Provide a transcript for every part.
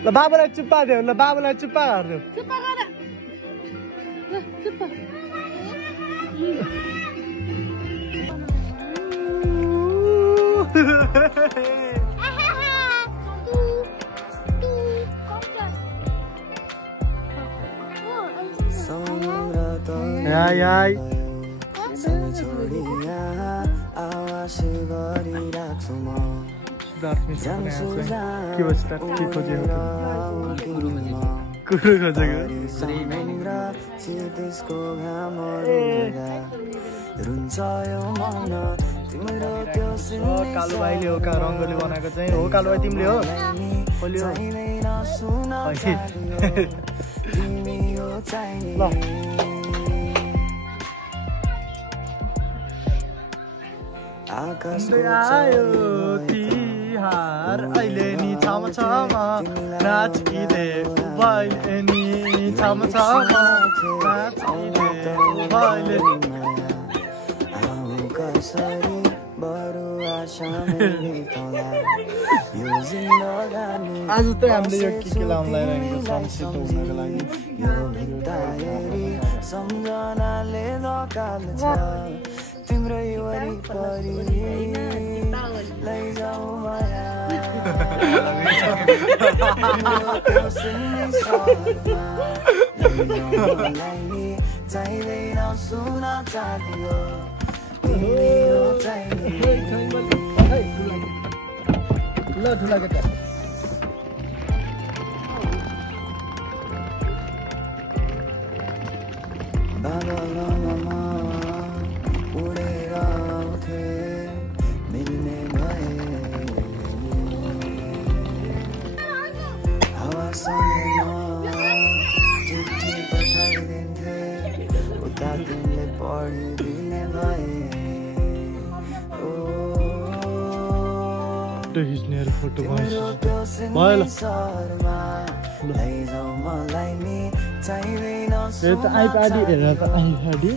ल बाबालाई चुप्पा देऊ ल बाबालाई चुप्पा गरिदेऊ चुप्पा गर ल चुप्पा याय याय के भन्छ के खोजेको कुरो खोजेको कालो भाइले हो रङ्गोली बनाएको चाहिँ हो कालो भाइ तिमीले हो ल आयो तिहार अहिले नि छाम छाम नाचिदे भैले नि छाम छाम नाचिदे भैले आज त हामीले यो के लाउन लगाइरहेको छ संसित हुनको लागि सम्झनाले नकाल छ तिम्रो वरिपरि लैजाऊ माया चाहिँदैन सुन चाहियो ल ठुला केटा उडेर आउँथे मिल्ने भए हावासँग चिठी पठाइदिन्थे उता तिमीले पढिदिने भए फोटो आइपाडी हेर त आइपाडी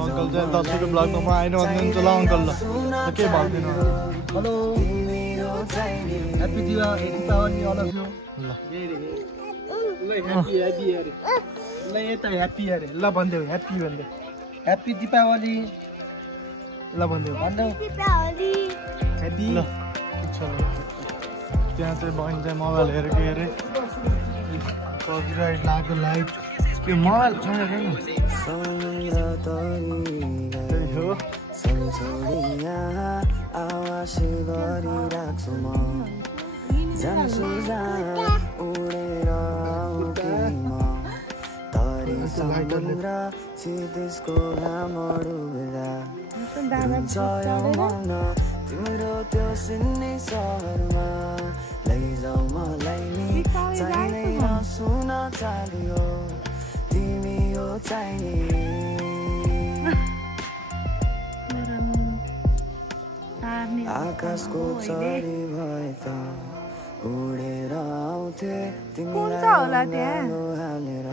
अङ्कल चाहिँ 10 रुपियाँ ब्लगमा म आइन भन्नुहुन्छ ल अङ्कल ल के भन्दिनु hello happy Deepawali all of you ल ल यता ह्याप्पी अरे ल भन्देऊ ह्याप्पी भन्देऊ ह्याप्पी दीपावली ल भन्देऊ ह्याप्पी ल त्यहाँ चाहिँ बहिनी चाहिँ मोबाइल हेरेको अरे कपिराइट लाग्यो लाइट त्यो मोबाइल तिम्रो त्यो सिन्ने सहरमा लैजाऊ मलाई नि चाहिँदैन सुन चाल्यो तिमी हो चाहिने आकाशको चरी भए त उडेर आउँथे तिमीलाई हालेर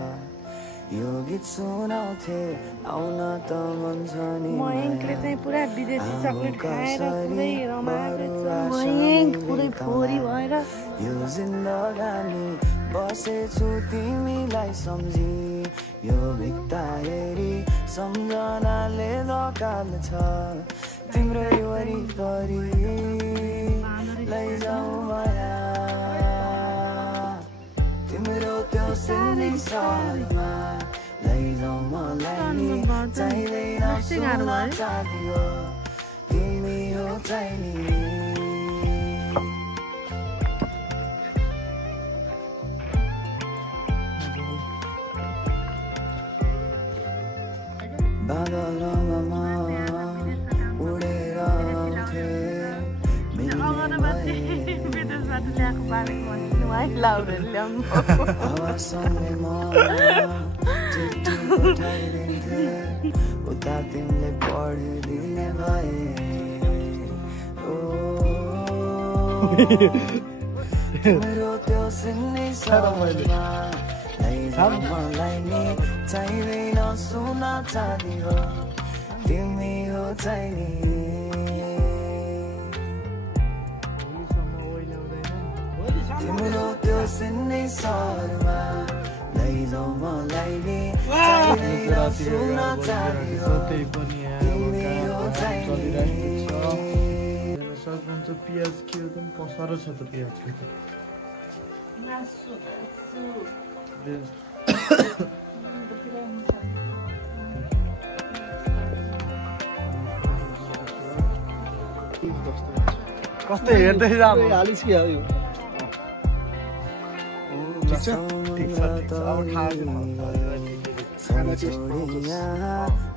यो गीत सुनाउँथे आउन त मन छ नि मयङ्कले चाहिँ पुरा विदेशी चकलेट खाएर पुरै रमाएको छ मयङ्क पुरै फोरी भएर यो जिन्दगानी बसेछु तिमीलाई सम्झी यो भित्ता हेरी सम्झनाले नकाल छ तिम्रो वरिपरि लैजाऊ माया तिम्रो त्यो सिन्ने सहरमा लैजाऊ मलाई नि चाहिँदैन सुन चाहियो तिमी हो चाहिने बादलमा उडेर आउँथे विदेशबाट ल्याएको बारेको भन्नु है लाउडेर ल्याउनु हावासँगै म चिठी पठाइदिन्थे उता तिमीले पढिदिने भए मेरो त्यो सिन्ने सहरमा लैजाऊ मलाई नि चाहिँदैन सोना चाँदी हो तिमी हो चाहिने तिम्रो त्यो सिन्ने सहरमा लैजाऊ मलाई नि चाहिँदैन सोना चाँदी हो तिमी हो चाहिने सक्नुहुन्छ पियाज के एकदम कसारो छ त पियाज के कस्तो हेर्दै जानु हालिस कि हाल्यो ठिक छ ठिक छ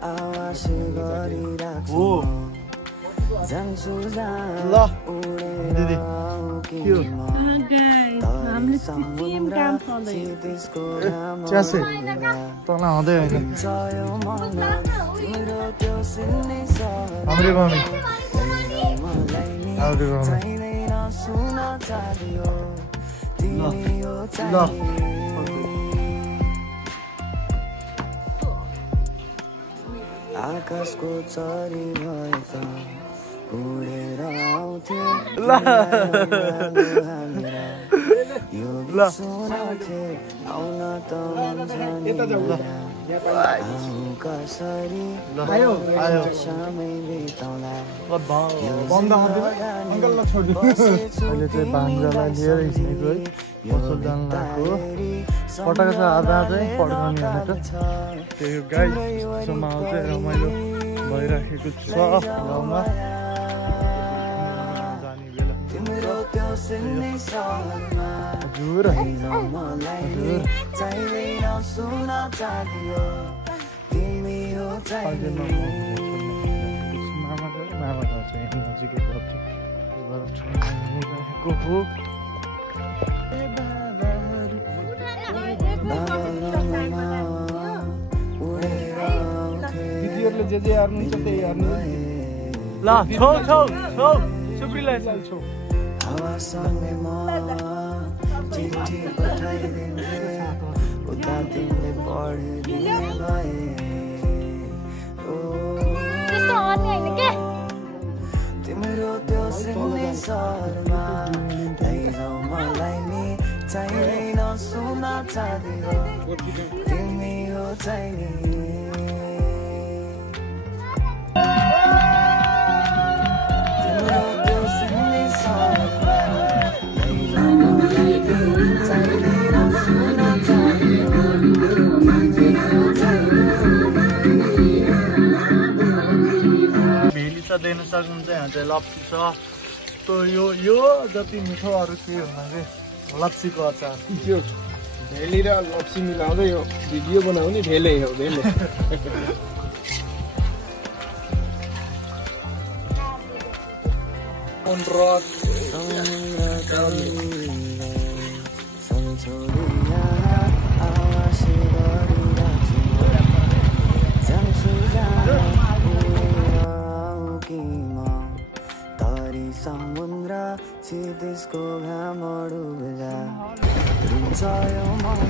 अब हो ल दिदी के हो हामीले सेम काम चल्दैछ च्यासे तल हुँदै होइन हाम्रो गाउँमा हाम्रो गाउँमा आकाशको चरी भए त उडेर आउँथे यो गीत सुनाउँथे आउन त मन जाने कसरी समय बिताउला अहिले चाहिँ भान्जालाई लिएर हिँडेको है मुसुलदान लगाएको पटाएको छ आधा चाहिँ पड्काउने भनेर त्यही हो गाई यसो माहौल चाहिँ रमाइलो भइराखेको छ गाउँमा जाने बेला हजुर मामा घर चाहिँ नजिकै पर्छ राखेको हो दिदीहरूले जे जे हार्नुहुन्छ त्यही हार्नु ल छौ छौ छौ सुप्रीलाई चाल छौ हावासँगै म चिठी पठाइदिन्थे उता तिमीले पढिदिने भए तिम्रो त्यो सिन्ने सहरमा लैजाऊ मलाई नि चाहिँदैन सोना चाँदी हो तिमी हो चाहिने तिम्रो त्यो सिन्ने सहरमा लैजाऊ मलाई नि चाहिँदैन सोना चाँदी हो तिमी हो चाहिने भेली छ दिन सक्नुहुन्छ यहाँ चाहिँ लप्सी छ तो यो जति मिठो अरू के हुँदा चाहिँ लप्सीको अचार त्यो भेली र लप्सी मिलाउँदै यो भिडियो बनाउने भेलै हो भेले समुद्र क्षितिजको घाम डुब्दा रुन्छ यो मन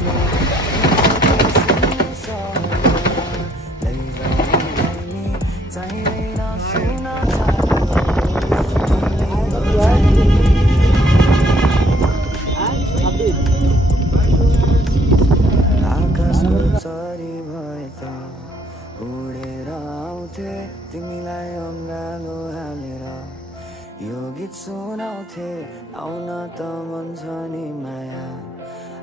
चाहिँदैन सुना आकाशको चरी भए त उडेर आउँथे तिमीलाई अङ्गालो हालेर यो गीत सुनाउँथे आउन त मन छ नि माया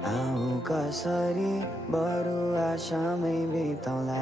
आऊ कसरी बरु आशामै बिताउला